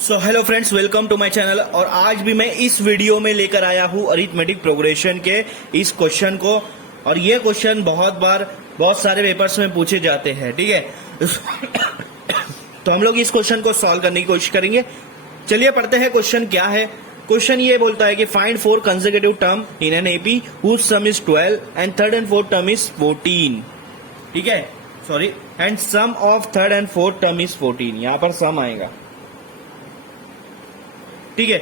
So hello friends, welcome to my channel. और आज भी मैं इस वीडियो में लेकर आया हूँ अरिथमेटिक प्रोग्रेशन के इस क्वेश्चन को। और ये क्वेश्चन बहुत सारे पेपर्स में पूछे जाते हैं, ठीक है। तो हम लोग इस क्वेश्चन को सॉल्व करने की कोशिश करेंगे। चलिए पढ़ते हैं क्वेश्चन क्या है। क्वेश्चन ये बोलता है कि find 4 consecutive term in an AP whose sum is 12 and third and fourth term is 14, ठीक है। Sorry, and sum of third and fourth term is 14। यहां पर सम आएगा, ठीक है।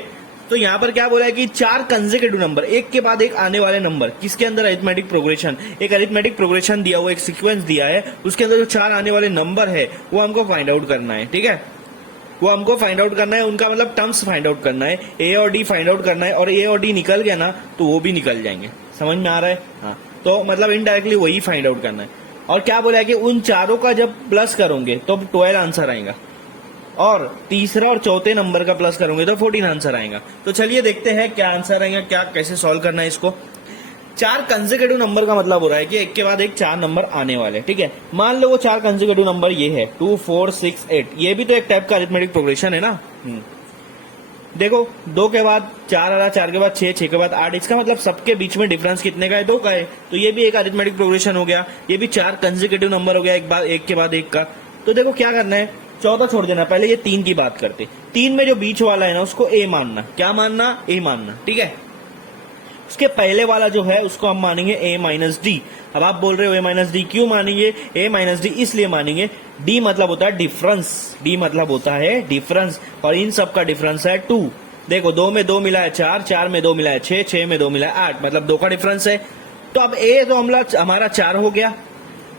तो यहां पर क्या बोला है कि 4 कंसेक्यूटिव नंबर, एक के बाद एक आने वाले नंबर, किसके अंदर अरिथमेटिक प्रोग्रेशन, एक अरिथमेटिक प्रोग्रेशन दिया हुआ, एक सीक्वेंस दिया है, उसके अंदर जो 4 आने वाले नंबर है वो हमको फाइंड आउट करना है, ठीक है। वो हमको फाइंड आउट करना है, उनका मतलब टर्म्स फाइंड आउट करना है, ए और डी फाइंड आउट करना है। और ए और डी निकल गया ना तो वो भी निकल जाएंगे, समझ में आ रहा है। हाँ, तो मतलब इनडायरेक्टली वही फाइंड आउट करना है। और क्या बोला है कि उन चारों का जब प्लस करोगे तो 12 आंसर आएगा, और तीसरा और चौथे नंबर का प्लस करोगे तो 14 आंसर आएगा। तो चलिए देखते हैं क्या आंसर आएगा, क्या कैसे सॉल्व करना है इसको। 4 कंसेक्यूटिव नंबर का मतलब हो रहा है कि एक के बाद एक 4 नंबर आने वाले, ठीक है। मान लो वो 4 कंसेक्यूटिव नंबर ये है 2, 4, 6, 8। ये भी तो एक टाइप का अरिथमेटिक प्रोग्रेशन है ना। देखो, 2 के बाद 4 आ रहा, 4 के बाद 6, 6 के बाद 8। इसका मतलब सबके बीच में डिफरेंस कितने का है? 2 का है। तो ये भी एक अरिथमेटिक प्रोग्रेशन हो गया। ये भी 4 कंसेक्यूटिव नंबर हो गया, एक के बाद एक का। तो देखो क्या करना है, 14 छोड़ देना। पहले ये 3 की बात करते। 3 में जो बीच वाला है ना उसको ए मानना। क्या मानना? ए मानना, ठीक है। उसके पहले वाला जो है उसको हम मानेंगे ए माइनस डी। अब आप बोल रहे हो ए माइनस डी क्यों मानेंगे? ए माइनस डी इसलिए मानेंगे, डी मतलब होता है डिफरेंस, डी मतलब होता है डिफरेंस, और इन सब का डिफरेंस है 2। देखो, 2 में 2 मिला है 4, 4 में 2 मिला है 6, 6 में 2 मिला है 8, मतलब 2 का डिफरेंस है। तो अब ए तो हमारा 4 हो गया,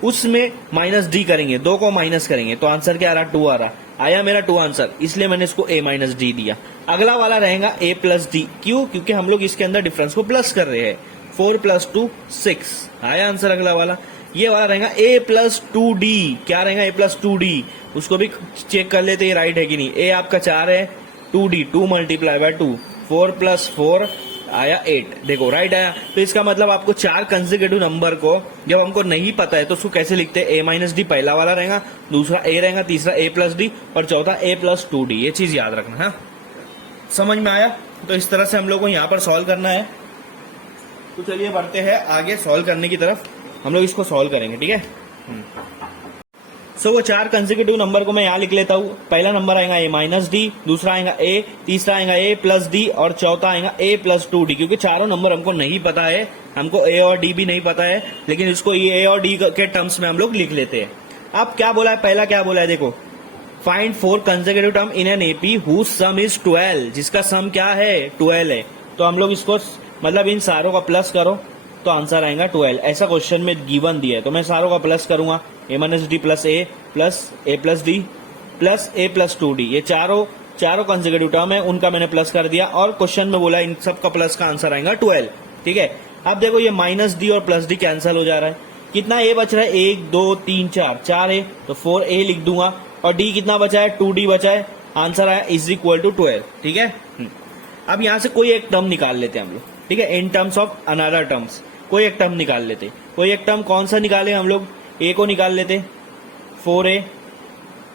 उसमें माइनस डी करेंगे, 2 को माइनस करेंगे तो आंसर क्या आ रहा? 2 आ रहा। आया मेरा 2 आंसर, इसलिए मैंने इसको ए माइनस डी दिया। अगला वाला रहेगा ए प्लस डी। क्यों? क्योंकि हम लोग इसके अंदर डिफरेंस को प्लस कर रहे हैं। 4 + 2 6 आया आंसर अगला वाला। ये वाला रहेगा ए प्लस 2d। क्या रहेगा? ए प्लस 2d। उसको भी चेक कर लेते हैं राइट है कि नहीं। ए आपका 4 है, 2d 2 × 2, 4 + 4 आया 8। देखो राइट आया। तो इसका मतलब आपको 4 कंसेक्यूटिव नंबर को जब हमको नहीं पता है तो उसको कैसे लिखते हैं? ए माइनस डी पहला वाला रहेगा, दूसरा ए रहेगा, तीसरा ए प्लस डी, और चौथा ए प्लस 2d। ये चीज याद रखना है। समझ में आया? तो इस तरह से हम लोग को यहाँ पर सॉल्व करना है। तो चलिए बढ़ते हैं आगे सॉल्व करने की तरफ। हम लोग इसको सॉल्व करेंगे, ठीक है। वो 4 कंसेक्यूटिव नंबर को मैं यहाँ लिख लेता हूँ। पहला नंबर आएगा ए माइनस डी, दूसरा आएगा ए, तीसरा आएगा ए प्लस डी, और चौथा आएगा ए प्लस 2d। क्योंकि चारों नंबर हमको नहीं पता है, हमको ए और डी भी नहीं पता है, लेकिन इसको ये ए और डी के टर्म्स में हम लोग लिख लेते हैं। अब क्या बोला है? पहला क्या बोला है? देखो, find 4 consecutive term in an AP whose sum is 12। जिसका सम क्या है? 12 है। तो हम लोग इसको मतलब इन सारों का प्लस करो तो आंसर आएगा 12। ऐसा क्वेश्चन में गिवन दिया है तो मैं सारों का प्लस करूंगा। ए माइनस डी प्लस ए प्लस डी प्लस ए प्लस 2d। ये चारों कंसेक्यूटिव टर्म है, उनका मैंने प्लस कर दिया। और क्वेश्चन में बोला इन सब का प्लस का आंसर आएगा 12, ठीक है। अब देखो, ये माइनस डी और प्लस डी कैंसिल हो जा रहा है। कितना ए बच रहा है? 1 2 3 4 है, तो 4a लिख दूंगा। और डी कितना बचा है? 2d बचा है। आंसर आया इज इक्वल टू 12, ठीक है। अब यहां से कोई एक टर्म निकाल लेते हैं हम लोग, ठीक है। In terms of another terms कोई एक टर्म निकाल लेते। कोई एक टर्म कौन सा निकाले हम लोग? ए को निकाल लेते। 4a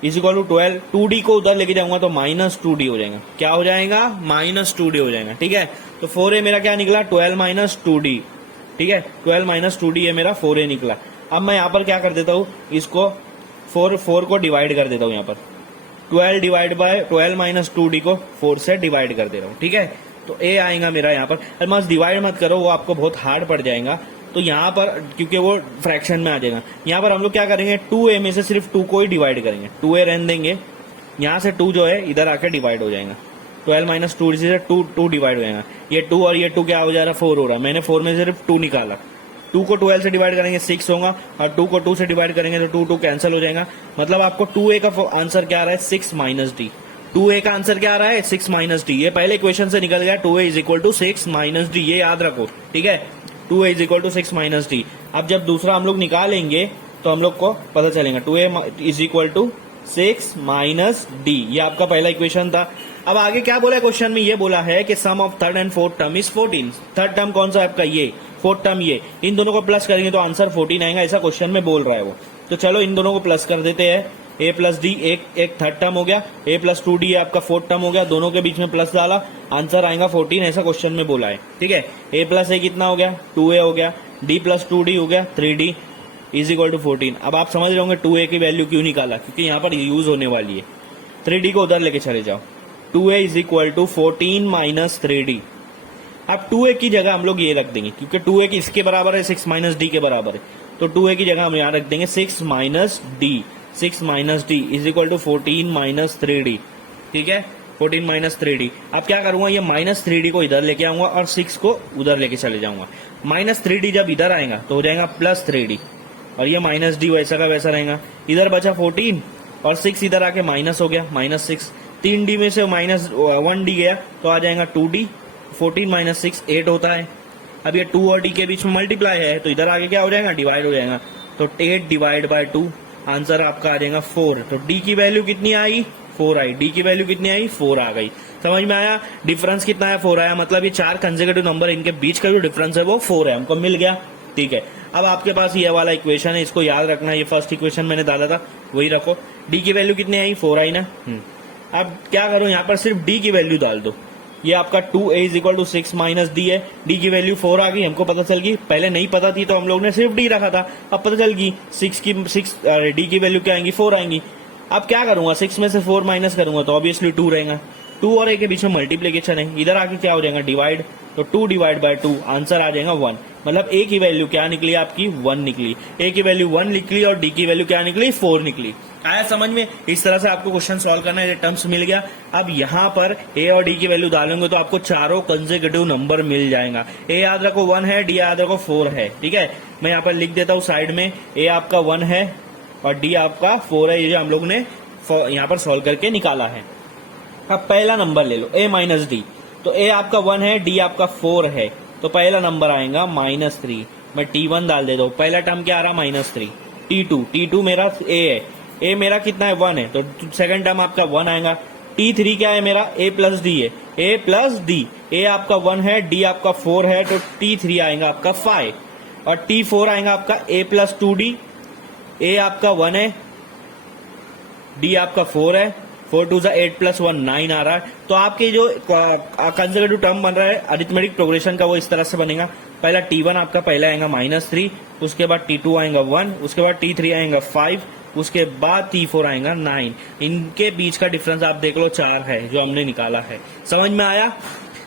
is equal to 12। 2d को उधर लेके जाऊंगा तो माइनस 2d हो जाएगा। क्या हो जाएगा? माइनस 2d हो जाएगा, ठीक है। तो 4a मेरा क्या निकला? 12 माइनस 2d, ठीक है। 12 माइनस 2d है मेरा 4a निकला। अब मैं यहाँ पर क्या कर देता हूँ, इसको 4 को डिवाइड कर देता हूँ। यहाँ पर 12 डिवाइड बाय 12 माइनस 2d को 4 से डिवाइड कर दे रहा हूँ, ठीक है। तो a आएगा मेरा यहाँ पर। अरे मस्त डिवाइड मत करो, वो आपको बहुत हार्ड पड़ जाएगा। तो यहाँ पर क्योंकि वो फ्रैक्शन में आ जाएगा, यहाँ पर हम लोग क्या करेंगे? 2a में से सिर्फ 2 को ही डिवाइड करेंगे। 2a रहने देंगे, यहाँ से 2 जो है इधर आकर डिवाइड हो जाएगा। 12 माइनस 2 से 2 डिवाइड हो जाएगा। ये 2 और ये 2 क्या हो जा रहा है? 4 हो रहा है। मैंने 4 में सिर्फ 2 निकाला। 2 को 12 से डिवाइड करेंगे 6 होगा, और 2 को 2 से डिवाइड करेंगे तो 2 कैंसिल हो जाएगा। मतलब आपको 2a का आंसर क्या आ रहा है? 6 माइनस डी। 2a का आंसर क्या आ रहा है? 6 माइनस डी। ये पहले इक्वेशन से निकल गया। 2a is equal to 6 minus d, ये याद रखो, ठीक है। 2a is equal to 6 minus d. अब जब दूसरा हम लोग निकालेंगे तो हम लोग को पता चलेगा 2a is equal to 6 minus d. ये आपका पहला इक्वेशन था। अब आगे क्या बोला है क्वेश्चन में? ये बोला है कि sum of third and fourth term is 14। Third term कौन सा है आपका? ये। फोर्थ टर्म ये। इन दोनों को प्लस करेंगे तो आंसर 14 आएगा, ऐसा क्वेश्चन में बोल रहा है वो। तो चलो इन दोनों को प्लस कर देते हैं। ए प्लस डी एक थर्ड टर्म हो गया, ए प्लस 2d आपका फोर्थ टर्म हो गया, दोनों के बीच में प्लस डाला, आंसर आएगा 14, ऐसा क्वेश्चन में बोला है। ठीक है, ए प्लस ए कितना हो गया 2a हो गया, डी प्लस 2d हो गया 3d इज इक्वल टू 14। अब आप समझ रहे होंगे 2a की वैल्यू क्यों निकाला, क्योंकि यहाँ पर यूज होने वाली है। 3d को उधर लेके चले जाओ, 2a is equal to 14 minus 3d। अब 2a की जगह हम लोग ये रख देंगे, क्योंकि 2a की इसके बराबर है 6 माइनस डी के बराबर है, तो 2a की जगह हम यहाँ रख देंगे 6 minus d, 6 minus d is equal to 14 minus 3d। ठीक है, 14 माइनस 3d। अब क्या करूंगा, ये माइनस 3d को इधर लेके आऊंगा और 6 को उधर लेके चले जाऊंगा। माइनस 3d जब इधर आएगा तो हो जाएगा प्लस 3d, और ये माइनस डी वैसा का वैसा रहेगा। इधर बचा 14 और 6 इधर आके माइनस हो गया, माइनस 6। 3d में से माइनस 1d गया तो आ जाएगा 2d। 14 माइनस 6 8 होता है। अब ये 2 और d के बीच में मल्टीप्लाई है, तो इधर आगे क्या हो जाएगा, डिवाइड हो जाएगा, तो 8 डिवाइड बाय 2, आंसर आपका आ जाएगा 4। तो d की वैल्यू कितनी आई, 4 आई। d की वैल्यू कितनी आई, 4 आ गई। समझ में आया, डिफरेंस कितना है, 4 आया, मतलब ये 4 कंसेक्यूटिव नंबर, इनके बीच का जो डिफरेंस है वो 4 है, हमको मिल गया। ठीक है, अब आपके पास ये वाला इक्वेशन है, इसको याद रखना, ये फर्स्ट इक्वेशन मैंने डाला था वही रखो। d की वैल्यू कितनी आई, 4 आई ना। अब क्या करो, यहाँ पर सिर्फ d की वैल्यू डाल दो। ये आपका 2a is equal to 6 minus d है, d की वैल्यू 4 आ गई, हमको पता चल गई। पहले नहीं पता थी तो हम लोग ने सिर्फ d रखा था, अब पता चल गई d की वैल्यू क्या आएंगी, 4 आएंगी। अब क्या करूंगा, 6 में से 4 माइनस करूंगा तो ऑब्वियसली 2 रहेगा। 2 और a के बीच में मल्टीप्लीकेशन है, इधर आके क्या हो जाएगा, डिवाइड, तो 2 डिवाइड बाय 2, आंसर आ जाएगा 1। मतलब a की वैल्यू क्या निकली, आपकी 1 निकली। a की वैल्यू 1 निकली और d की वैल्यू क्या निकली, 4 निकली। आया समझ में, इस तरह से आपको क्वेश्चन सॉल्व करना है, ये टर्म्स मिल गया। अब यहाँ पर a और d की वैल्यू डालेंगे तो आपको चारों कंसेक्यूटिव नंबर मिल जाएगा। a याद रखो 1 है, d याद रखो 4 है। ठीक है, मैं यहाँ पर लिख देता हूँ साइड में, a आपका 1 है और d आपका 4 है, ये जो हम लोग ने यहाँ पर सॉल्व करके निकाला है। अब पहला नंबर ले लो a माइनस डी, तो a आपका 1 है, d आपका 4 है, तो पहला नंबर आएगा -3। मैं t1 डाल देता हूँ, पहला टर्म क्या आ रहा, -3। t2 मेरा a है, a मेरा कितना है, 1 है, तो सेकंड टर्म आपका 1 आएगा। t3 क्या है मेरा, a प्लस डी है, a प्लस डी, a आपका 1 है, d आपका 4 है, तो t3 आएगा आपका 5, और t4 आएगा आपका a प्लस 2d, a आपका 1 है, d आपका 4 है, 4 2 8 प्लस 1 9 आ रहा है। तो आपके जो कंसेक्यूटिव टर्म बन रहा है अरिथमेटिक प्रोग्रेशन का, वो इस तरह से बनेगा। पहला t1 आपका पहला आएगा -3, उसके बाद t2 आएगा 1, उसके बाद t3 आएगा 5, उसके बाद t4 आएगा 9। इनके बीच का डिफरेंस आप देख लो 4 है जो हमने निकाला है। समझ में आया,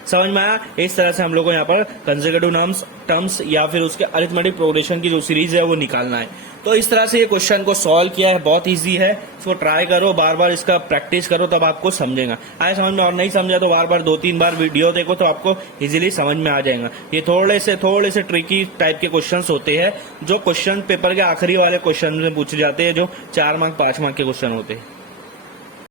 समझ में आया। इस तरह से हम लोग को यहाँ पर कंसेक्यूटिव टर्म्स या फिर उसके अरिथमेटिक प्रोग्रेशन की जो सीरीज है वो निकालना है। तो इस तरह से ये क्वेश्चन को सॉल्व किया है, बहुत इजी है, इसको ट्राई करो, बार बार इसका प्रैक्टिस करो, तब आपको समझेगा। आया समझ में, और नहीं समझा तो बार बार 2-3 बार वीडियो देखो तो आपको इजीली समझ में आ जाएगा। ये थोड़े से ट्रिकी टाइप के क्वेश्चंस होते हैं, जो क्वेश्चन पेपर के आखिरी वाले क्वेश्चन में पूछे जाते हैं, जो 4 मार्क 5 मार्क के क्वेश्चन होते हैं।